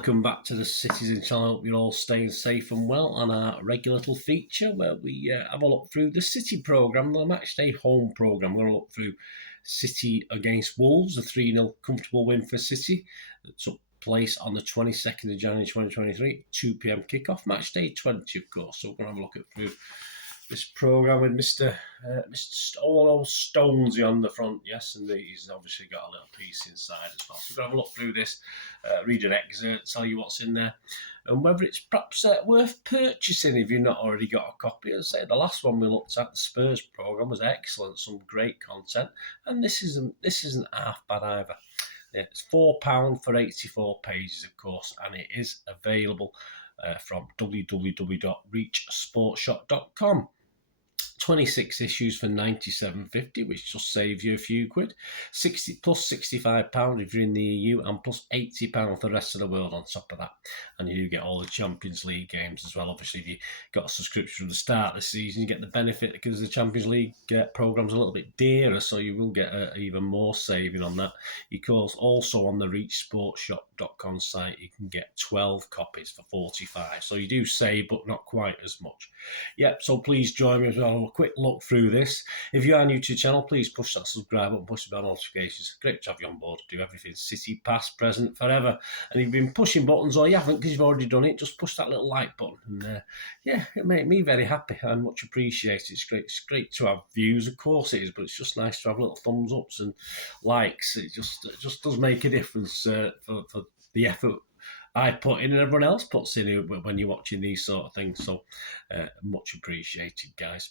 welcome back to the Citizen channel. I hope you're all staying safe and well on our regular little feature where we have a look through the City programme, the matchday home programme. We're going to look through City against Wolves, a 3-0 comfortable win for City that took place on the 22nd of January 2023, 2 p.m. kickoff, matchday 20, of course. So we're going to have a look at through this programme with Mr. Stonesy on the front, yes, and he's obviously got a little piece inside as well. So we're going to have a look through this, read an excerpt, tell you what's in there, and whether it's perhaps worth purchasing if you've not already got a copy. As I say, the last one we looked at, the Spurs programme, was excellent, some great content, and this isn't half bad either. Yeah, it's £4 for 84 pages, of course, and it is available from www.reachsportshop.com. 26 issues for £97.50, which just saves you a few quid. 60 plus £65 if you're in the EU, and plus £80 for the rest of the world on top of that. And you do get all the Champions League games as well. Obviously, if you got a subscription from the start of the season, you get the benefit because the Champions League programme's a little bit dearer, so you will get even more saving on that. Of course, also on the reachsportshop.com site, you can get 12 copies for £45. So you do save, but not quite as much. Yep, so please join me as well. A quick look through this. If you are new to the channel, please push that subscribe button, push the bell notifications. Great to have you on board to do everything City, past, present, forever. And if you've been pushing buttons or you haven't because you've already done it, just push that little like button. And yeah, it made me very happy and much appreciated. It's great to have views, of course it is, but it's just nice to have little thumbs ups and likes. It just does make a difference for the effort I put in and everyone else puts in when you're watching these sort of things. So much appreciated, guys.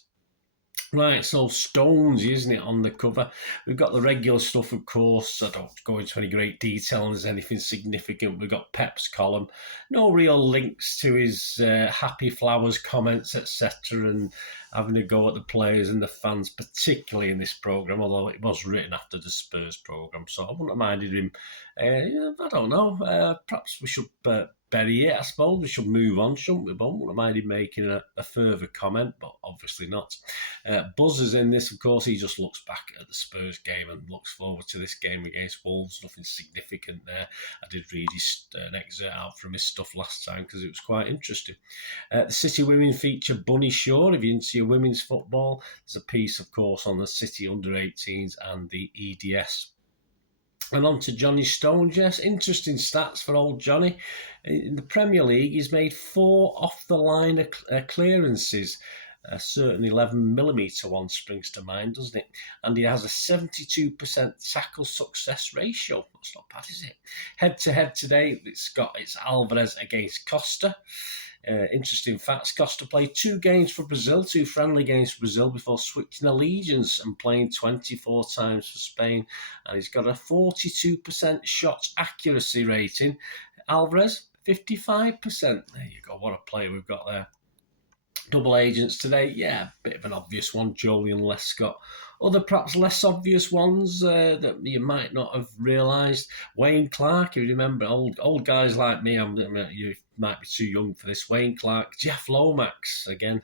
Right, so Stonesy, isn't it, on the cover? We've got the regular stuff, of course. I don't go into any great detail and there's anything significant. We've got Pep's column. No real links to his happy flowers comments, etc., and having a go at the players and the fans, particularly in this programme, although it was written after the Spurs programme, so I wouldn't have minded him. I don't know, perhaps we should bury it, I suppose. We should move on, shouldn't we? But I wouldn't have minded making a further comment, but obviously not. Buzzers in this, of course, he just looks back at the Spurs game and looks forward to this game against Wolves. Nothing significant there. I did read an excerpt out from his stuff last time because it was quite interesting. The City Women feature Bunny Shaw. If you're into your women's football, there's a piece, of course, on the City under-18s and the EDS. And on to Johnny Stones, yes, interesting stats for old Johnny. In the Premier League, he's made 4 off-the-line clearances. A certain 11mm one springs to mind, doesn't it? And he has a 72% tackle success ratio. That's not bad, is it? Head-to-head today, it's Alvarez against Costa. Interesting facts. Costa played 2 games for Brazil, 2 friendly games for Brazil before switching allegiance and playing 24 times for Spain. And he's got a 42% shot accuracy rating. Alvarez, 55%. There you go. What a player we've got there. Double agents today, yeah, bit of an obvious one, Joleon Lescott. Other perhaps less obvious ones that you might not have realised. Wayne Clark, if you remember, old guys like me, you might be too young for this. Wayne Clark, Jeff Lomax, again,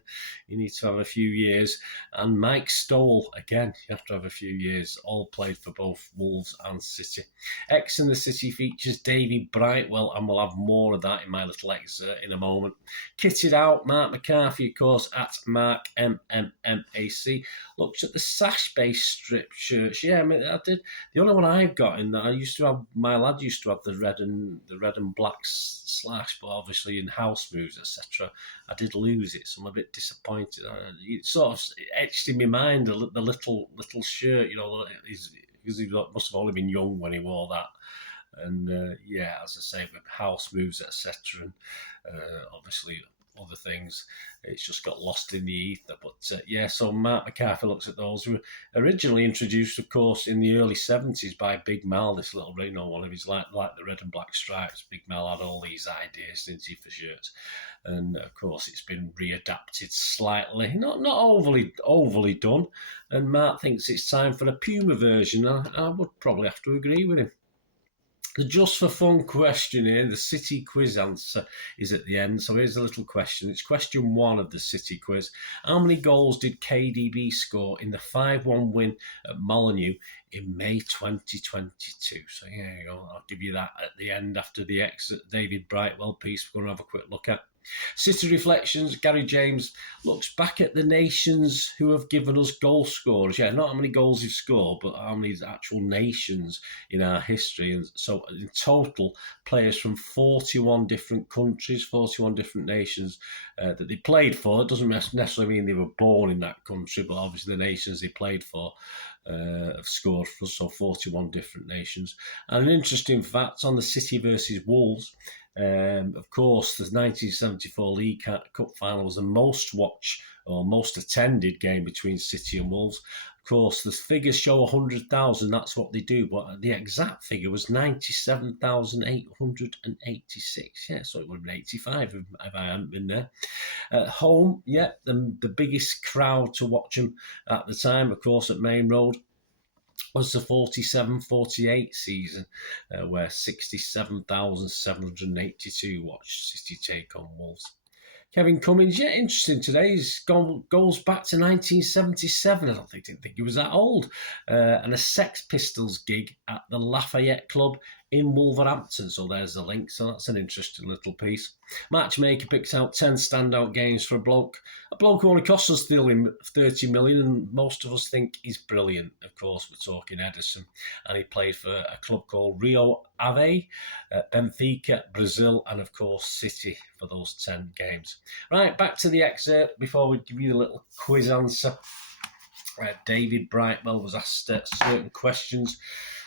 you need to have a few years. And Mike Stoll, again, you have to have a few years. All played for both Wolves and City. X in the City features Davy Brightwell, and we'll have more of that in my little excerpt in a moment. Kitted out, Marc McCarthy, of course, at Marc MMMAC. Looks at the sash-based strip shirts. Yeah, I mean, I did. The only one I've got in that, I used to have, my lad used to have the red and black slash, but obviously in house moves, etc., I did lose it, so I'm a bit disappointed. It sort of etched in my mind the little shirt, you know, because he must have only been young when he wore that. And yeah, as I say, with house moves, etc., and obviously other things, it's just got lost in the ether. But yeah, so Marc McCarthy looks at those. Were originally introduced, of course, in the early 70s by Big Mal, this little, you know, one of his like the red and black stripes. Big Mal had all these ideas, didn't he, for shirts? And of course, it's been readapted slightly, not overly done. And Mark thinks it's time for a Puma version. I would probably have to agree with him. The just for fun question here, the City quiz answer is at the end. So here's a little question. It's question 1 of the City quiz. How many goals did KDB score in the 5-1 win at Molineux in May 2022. So yeah, I'll give you that at the end after the exit David Brightwell piece we're going to have a quick look at. City Reflections, Gary James looks back at the nations who have given us goal scorers. Yeah, not how many goals they've scored, but how many actual nations in our history. And so in total, players from 41 different countries, 41 different nations that they played for. It doesn't necessarily mean they were born in that country, but obviously the nations they played for have scored for us, so 41 different nations. And an interesting fact on the City versus Wolves, of course, the 1974 League Cup final was the most watched or most attended game between City and Wolves. Of course, the figures show 100,000, that's what they do, but the exact figure was 97,886. Yeah, so it would have been 85 if I hadn't been there. At home, yeah, the biggest crowd to watch them at the time, of course, at Main Road, was the 47-48 season, where 67,782 watched City take on Wolves. Kevin Cummins, yeah, interesting today. He's goes back to 1977. I didn't think he was that old. And a Sex Pistols gig at the Lafayette Club in Wolverhampton. So there's the link. So that's an interesting little piece. Matchmaker picks out 10 standout games for a bloke who only cost us 30 million, and most of us think he's brilliant. Of course, we're talking Edison, and he played for a club called Rio Ave, Benfica, Brazil, and of course City for those 10 games. Right, back to the excerpt before we give you a little quiz answer. David Brightwell was asked certain questions,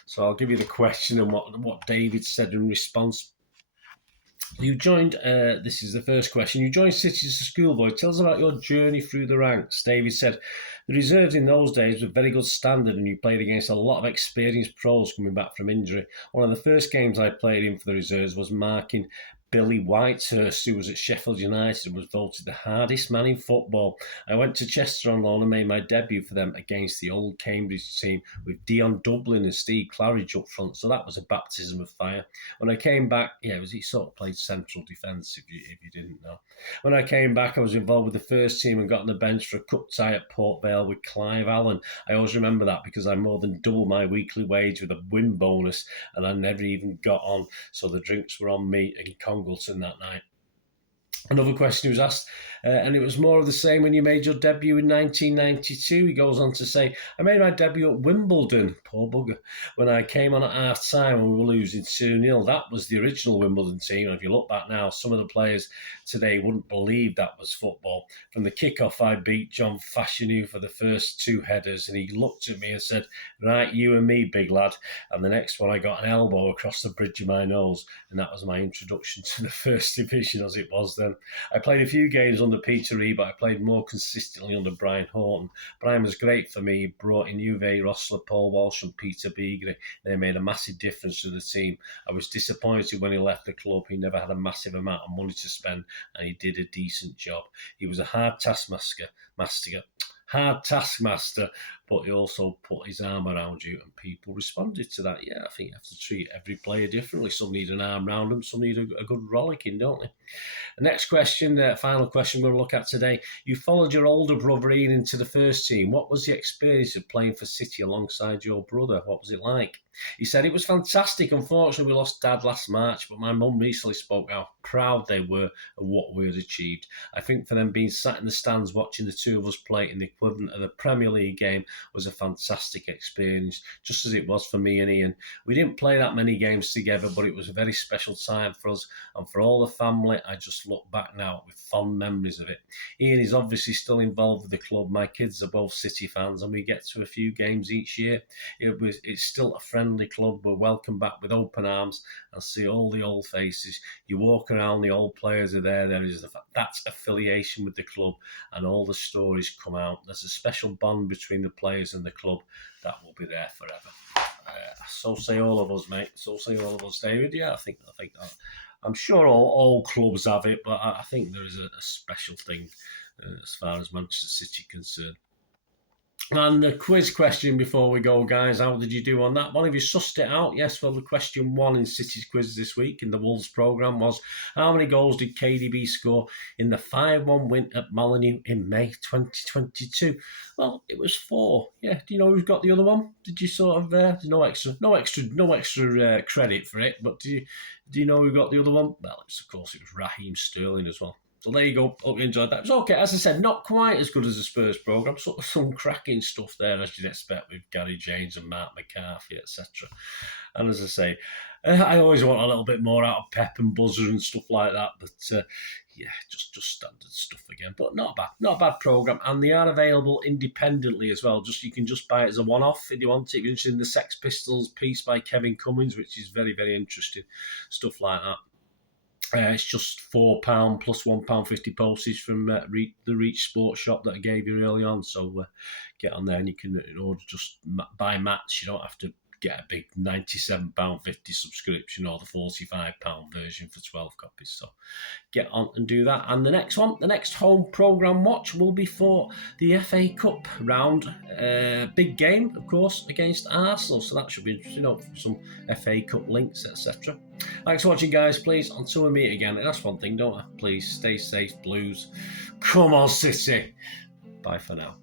so I'll give you the question and what David said in response. You joined, this is the first question, you joined City as a schoolboy. Tell us about your journey through the ranks. David said, the reserves in those days were very good standard and you played against a lot of experienced pros coming back from injury. One of the first games I played in for the reserves was marking Billy Whitehurst, who was at Sheffield United and was voted the hardest man in football. I went to Chester on loan and made my debut for them against the old Cambridge team with Dion Dublin and Steve Claridge up front, so that was a baptism of fire. When I came back, he sort of played central defence, if you didn't know. When I came back, I was involved with the first team and got on the bench for a cup tie at Port Vale with Clive Allen. I always remember that because I more than doubled my weekly wage with a win bonus and I never even got on, so the drinks were on me and Congleton that night. Another question was asked, and it was more of the same when you made your debut in 1992. He goes on to say, I made my debut at Wimbledon, poor bugger, when I came on at half-time and we were losing 2-0. That was the original Wimbledon team. And if you look back now, some of the players today wouldn't believe that was football. From the kickoff, I beat John Fashanu for the first 2 headers, and he looked at me and said, right, you and me, big lad. And the next one, I got an elbow across the bridge of my nose, and that was my introduction to the first division as it was then. I played a few games under Peter E, but I played more consistently under Brian Horton. Brian was great for me. He brought in Uwe Rossler, Paul Walsh and Peter Beagrie. They made a massive difference to the team. I was disappointed when he left the club. He never had a massive amount of money to spend and he did a decent job. He was a hard taskmaster, but he also put his arm around you and people responded to that. Yeah, I think you have to treat every player differently. Some need an arm around them, some need a good rollicking, don't they? The next question, final question we're going to look at today. You followed your older brother Ian into the first team. What was the experience of playing for City alongside your brother? What was it like? He said, it was fantastic. Unfortunately, we lost Dad last March, but my mum recently spoke how proud they were of what we had achieved. I think for them being sat in the stands watching the two of us play in the equivalent of the Premier League game was a fantastic experience, just as it was for me and Ian. We didn't play that many games together, but it was a very special time for us and for all the family. I just look back now with fond memories of it. Ian is obviously still involved with the club. My kids are both City fans and we get to a few games each year. It's still a friendly club. We're welcome back with open arms and see all the old faces. You walk around, the old players are there. There is that affiliation with the club and all the stories come out. There's a special bond between the players and the club that will be there forever. So say all of us, mate. So say all of us, David. Yeah, I think that. I'm sure all clubs have it, but I think there is a special thing as far as Manchester City concerned. And the quiz question before we go, guys, how did you do on that one? Have you sussed it out? Yes, well, the question one in City's quiz this week in the Wolves programme was, how many goals did KDB score in the 5-1 win at Molineux in May 2022? Well, it was 4. Yeah, do you know who's got the other one? Did you sort of, no extra credit for it, but do you know who got the other one? Well, of course, it was Raheem Sterling as well. So there you go. Hope you enjoyed that. It was okay. As I said, not quite as good as the Spurs programme. Sort of some cracking stuff there, as you'd expect, with Gary James and Marc McCarthy, etc. And as I say, I always want a little bit more out of Pep and Buzzer and stuff like that. But yeah, just standard stuff again. But not a bad programme. And they are available independently as well. You can just buy it as a one-off if you want it. If you're interested in the Sex Pistols piece by Kevin Cummins, which is very, very interesting. Stuff like that. It's just £4 plus £1.50 postage from the Reach Sports Shop that I gave you early on. So get on there and you can order just buy mats. You don't have to get a big £97.50 subscription or the £45 version for 12 copies. So get on and do that. And the next home programme watch will be for the FA Cup round. Big game, of course, against Arsenal. So that should be interesting. Some FA Cup links, etc. Thanks for watching, guys. Please, until we meet again, and that's one thing, don't I? Please stay safe, Blues. Come on, City. Bye for now.